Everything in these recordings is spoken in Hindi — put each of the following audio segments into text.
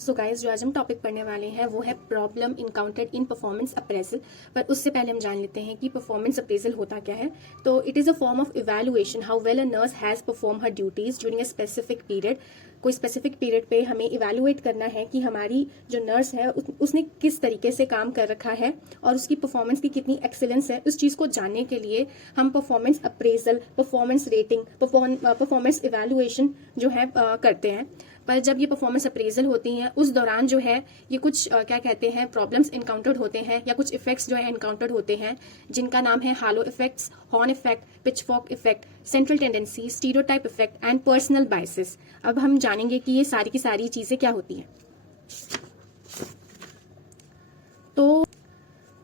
सो गाइस, जो आज हम टॉपिक पढ़ने वाले हैं वो है problem encountered in performance appraisal. पर उससे पहले हम जान लेते हैं कि परफॉर्मेंस अप्रेजल होता क्या है। तो it is a form of evaluation how well a nurse has perform her duties during a specific period. कोई स्पेसिफिक पीरियड पे हमें इवैल्यूएट करना है कि हमारी जो नर्स है उसने किस तरीके से काम कर रखा है और उसकी परफॉर्मेंस की कितनी एक्सीलेंस है। उस चीज़ को जानने के लिए हम performance appraisal, performance rating, performance evaluation जो है करते हैं। पर जब ये परफॉर्मेंस अप्रेजल होती हैं उस दौरान जो है ये कुछ क्या कहते हैं प्रॉब्लम्स इनकाउंटर्ड होते हैं या कुछ इफेक्ट्स जो है इनकाउंटर्ड होते हैं, जिनका नाम है halo effects, horn effect, pitchfork effect, central tendency, stereotype effect and personal biases. अब हम जानेंगे कि ये सारी की सारी चीजें क्या होती हैं।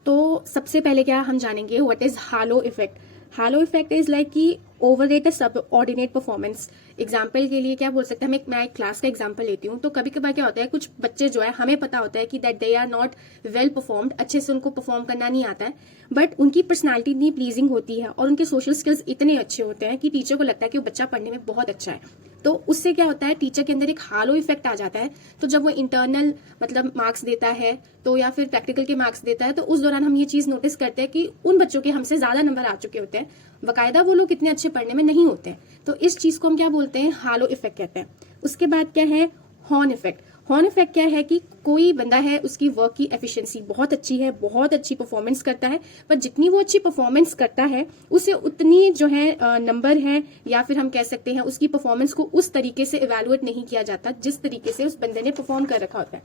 तो सबसे पहले क्या हम जानेंगे what is hello effect. Hello effect is like कि ओवररेट सब ऑर्डिनेट परफॉर्मेंस। एग्जाम्पल के लिए क्या बोल सकते हैं, मैं एक क्लास का एग्जाम्पल लेती हूँ। तो कभी कभार क्या होता है, कुछ बच्चे जो है हमें पता होता है कि that they are not well performed, अच्छे से उनको परफॉर्म करना नहीं आता है, बट उनकी पर्सनालिटी इतनी प्लीजिंग होती है और उनके सोशल स्किल्स इतने अच्छे होते हैं कि टीचर को लगता है कि वो बच्चा पढ़ने में बहुत अच्छा है। तो उससे क्या होता है, टीचर के अंदर एक हालो इफेक्ट आ जाता है। तो जब वो इंटरनल मतलब मार्क्स देता है तो या फिर प्रैक्टिकल के मार्क्स देता है, तो उस दौरान हम ये चीज नोटिस करते हैं कि उन बच्चों के हमसे ज्यादा नंबर आ चुके होते हैं, बकायदा वो लोग इतने अच्छे पढ़ने में नहीं होते हैं। तो इस चीज को हम क्या बोलते हैं, हालो इफेक्ट कहते हैं। उसके बाद क्या है, हॉर्न इफेक्ट। हॉर्न इफेक्ट क्या है कि कोई बंदा है, उसकी वर्क की एफिशिएंसी बहुत अच्छी है, बहुत अच्छी परफॉर्मेंस करता है, पर जितनी वो अच्छी परफॉर्मेंस करता है उसे उतनी जो है नंबर है या फिर हम कह सकते हैं उसकी परफॉर्मेंस को उस तरीके से इवेलुएट नहीं किया जाता जिस तरीके से उस बंदे ने परफॉर्म कर रखा होता है।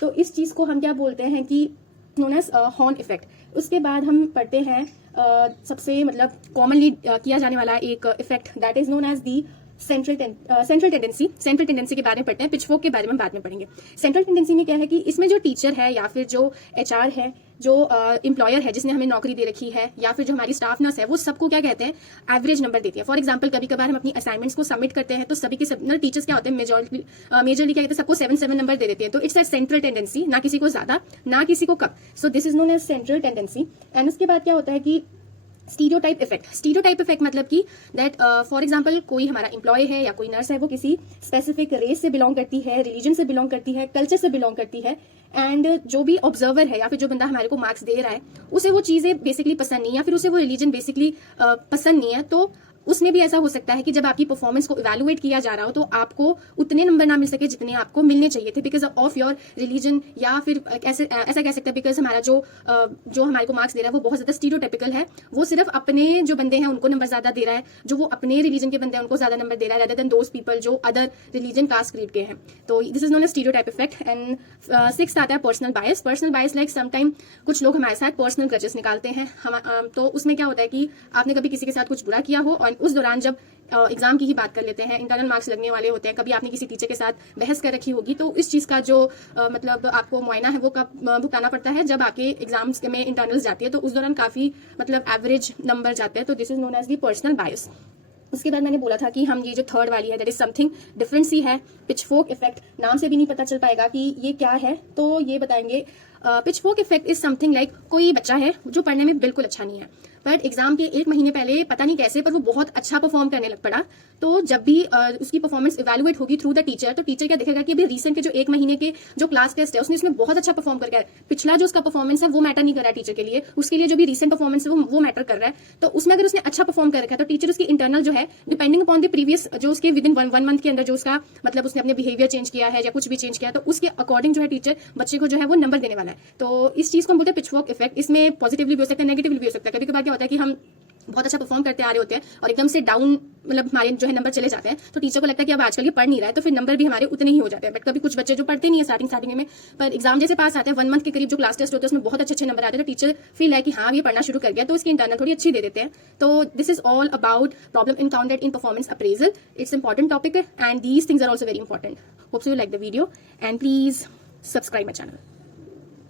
तो इस चीज को हम क्या बोलते हैं कि नोन एज हॉर्न इफेक्ट। उसके बाद हम पढ़ते हैं सबसे मतलब कॉमनली किया जाने वाला एक effect, that is known as the central tendency. Central tendency के बारे में पढ़ते हैं, पिचफोर्क के बारे में बाद में पढ़ेंगे। सेंट्रल टेंडेंसी में क्या है कि इसमें जो टीचर है या फिर जो एचआर है, जो एम्प्लॉयर है जिसने हमें नौकरी दे रखी है, या फिर जो हमारी स्टाफ नर्स है, वो सबको क्या कहते हैं, एवरेज नंबर देती है। फॉर एग्जांपल कभी कभार हम अपनी असाइनमेंट्स को सबमिट करते हैं तो सभी के सब टीचर्स क्या होते हैं, मेजरली क्या कहते हैं, सबको 7 नंबर दे देते हैं। तो इट्स अ सेंट्रल टेंडेंसी, ना किसी को ज्यादा ना किसी को कम। So this is known as central tendency. And उसके बाद क्या होता है कि स्टीरियोटाइप इफेक्ट। स्टीरियोटाइप इफेक्ट मतलब कि दैट फॉर एग्जांपल कोई हमारा एम्प्लॉय है या कोई नर्स है, वो किसी स्पेसिफिक रेस से बिलोंग करती है, रिलीजन से बिलोंग करती है, कल्चर से बिलोंग करती है, एंड जो भी ऑब्जर्वर है या फिर जो बंदा हमारे को मार्क्स दे रहा है उसे वो चीजें बेसिकली पसंद नहीं है या फिर उसे वो रिलीजन बेसिकली पसंद नहीं है, तो उसमें भी ऐसा हो सकता है कि जब आपकी परफॉर्मेंस को इवैल्यूएट किया जा रहा हो तो आपको उतने नंबर ना मिल सके जितने आपको मिलने चाहिए थे बिकॉज ऑफ योर रिलीजन, या फिर ऐसा कह सकते हैं बिकॉज हमारा जो हमारे को मार्क्स दे रहा है वो बहुत ज्यादा स्टीरियोटाइपिकल है। वो सिर्फ अपने जो बंदे हैं उनको नंबर ज्यादा दे रहा है, जो वो अपने रिलीजन के बंदे हैं उनको ज्यादा नंबर दे रहा है रेदर देन दोज पीपल जो अदर रिलीजन कास्ट क्रीड के हैं। तो this is non A stereotype effect. And sixth आता है personal bias. Personal bias like sometime कुछ लोग हमारे साथ पर्सनल ग्रजेस निकालते हैं। तो उसमें क्या होता है कि आपने कभी किसी के साथ कुछ बुरा किया हो और उस दौरान जब एग्जाम की ही बात कर लेते हैं, इंटरनल मार्क्स लगने वाले होते हैं, कभी आपने किसी टीचर के साथ बहस कर रखी होगी, तो इस चीज का जो मतलब आपको मुआयना है वो कब भुगताना पड़ता है, जब आपके एग्जाम्स में इंटरनल्स जाती है, तो उस दौरान काफी मतलब एवरेज नंबर जाते हैं। तो this is known as the personal bias. उसके बाद मैंने बोला था कि हम ये जो थर्ड वाली है दैट इज समथिंग डिफरेंट सी है, पिचफोर्क इफेक्ट। नाम से भी नहीं पता चल पाएगा कि ये क्या है, तो ये बताएंगे pitchfork effect is something like कोई बच्चा है जो पढ़ने में बिल्कुल अच्छा नहीं है, बट एग्जाम के 1 महीने पहले पता नहीं कैसे पर वो बहुत अच्छा परफॉर्म करने लग पड़ा। तो जब भी उसकी परफॉर्मेंस इवैल्यूएट होगी थ्रू द टीचर, तो टीचर क्या देखेगा कि अभी रिसेंट के जो 1 महीने के जो क्लास टेस्ट है उसने इसमें बहुत अच्छा परफॉर्म कर गया है, पिछला जो उसका परफॉर्मेंस है वो मैटर नहीं कर रहा है टीचर के लिए, उसके लिए जो भी रिसेंट परफॉर्मेंस है वो मैटर कर रहा है। तो उसमें अगर उसने अच्छा परफॉर्म कर रखा है तो टीचर उसकी इंटरनल जो है डिपेंडिंग अपॉन द प्रीवियस जो उसके विद इन 1 मंथ के अंदर जो उसका मतलब उसने अपने बिहेवियर चेंज किया है या कुछ भी चेंज किया है, तो उसके अकॉर्डिंग जो है टीचर बच्चे को जो है वो नंबर देने वाला है। तो इस चीज को हम बोलते हैं पिचफोर्क इफेक्ट। इसमें पॉजिटिवली भी हो सकता है, नेगेटिवली भी हो सकता है। कभी कभार क्या होता है कि हम बहुत अच्छा परफॉर्म करते आ रहे होते हैं और एकदम से डाउन मतलब हमारे जो है नंबर चले जाते हैं, तो टीचर को लगता है कि अब आजकल ये पढ़ नहीं रहा है, तो फिर नंबर भी हमारे उतने ही हो जाते हैं। बट कभी कुछ बच्चे जो पढ़ते नहीं है स्टार्टिंग में, पर एग्जाम जैसे पास आते हैं 1 मंथ के करीब जो क्लास टेस्ट होते हैं उसमें बहुत अच्छे नंबर आते हैं, तो टीचर फील है कि हाँ ये पढ़ना शुरू कर गया, तो इसकी इंटरनल थोड़ी अच्छी दे देते हैं। तो this is all about problem encountered in performance appraisal. It's important topic and these things are also very important. Hope so you like the video and please subscribe my channel.